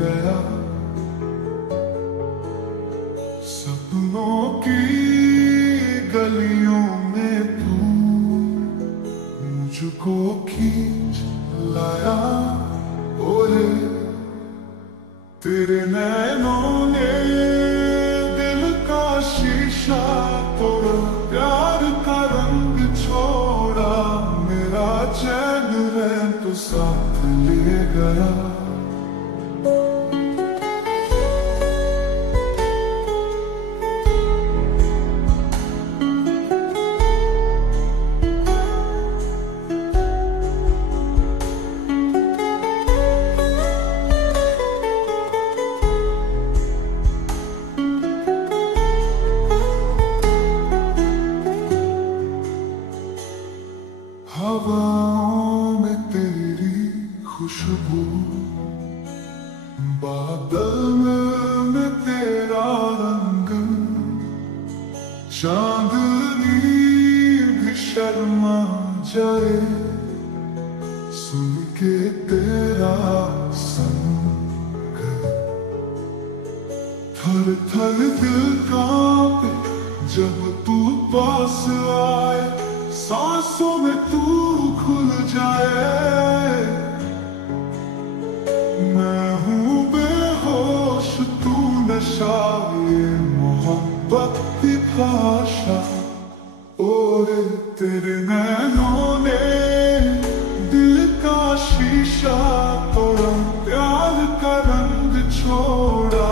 गया। सपनों की गलियों में तू मुझको खींच लाया। ओरे तेरे नैनों ने दिल का शीशा तोड़ा, प्यार का रंग छोड़ा, मेरा चैन है तो साथ ले गया। हवाओं में तेरी खुशबू, बादल में तेरा रंग, चांदनी भी शर्मा जाए सुन के तेरा संग। थर थर दिल कांपे जब तू पास आए, सांसों में तू खुल जाए। मैं हूँ बेहोश तू नशा, ये मोहब्बत की भाषा। ओरे तेरे नैनों ने दिल का शीशा तोड़ा, प्यार का रंग छोड़ा,